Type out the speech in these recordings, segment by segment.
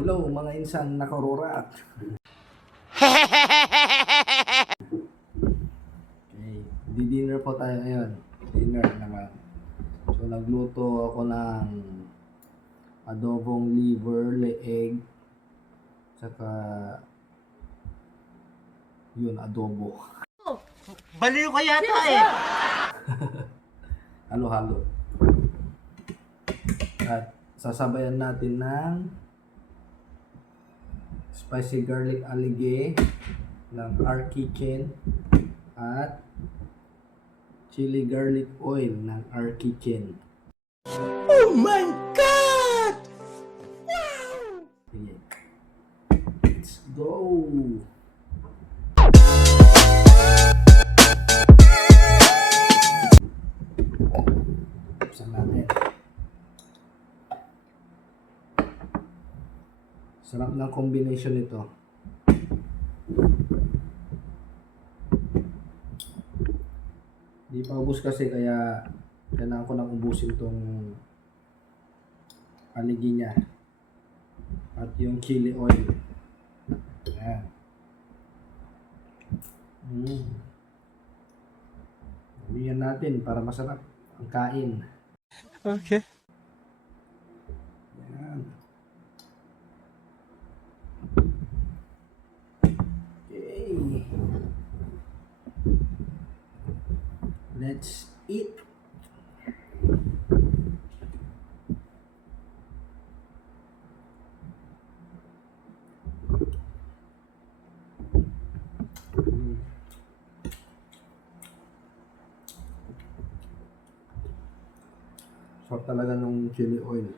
Hello mga insan nakarurat. Okay, di-dinner po tayo ngayon. Dinner naman. So nagluto ako ng adobong liver, leeg, saka yun, adobo. Baliw ka yata eh. Halo-halo. At sasabayan natin ng spicy garlic alige ng R Kitchen at chili garlic oil ng R Kitchen. Oh my God! Sige. Let's go! Buksan natin. Sarap ng combination nito. Di pa ubos kasi kaya kailangan ko nang ubusin tong aligi niya at yung chili oil. Ayan. Ulihan natin para masarap ang kain. Okay. Ayan. Okay. Let's eat. Sarap talaga ng chili oil.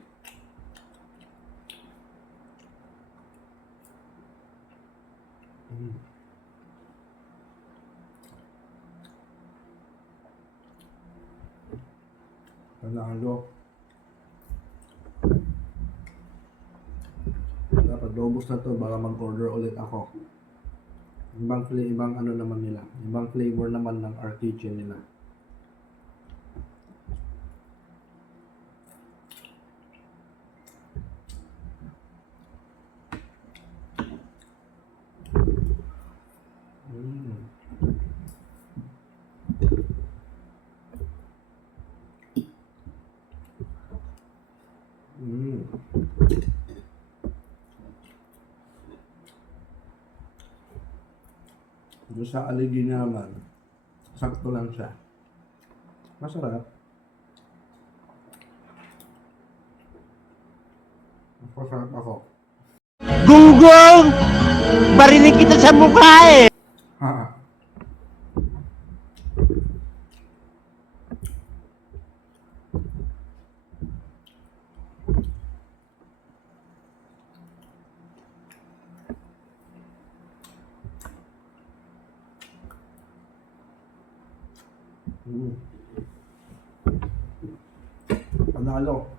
Panalo. Dapat lobos na to baka mag-order ulit ako. Ibang ano naman nila. Ibang flavor naman ng R Kitchen nila. Doon sa aligi naman, sakto lang siya. Masarap. Masarap ako. Gunggong! Barinig kita sa mukha eh! Ha. Panalo.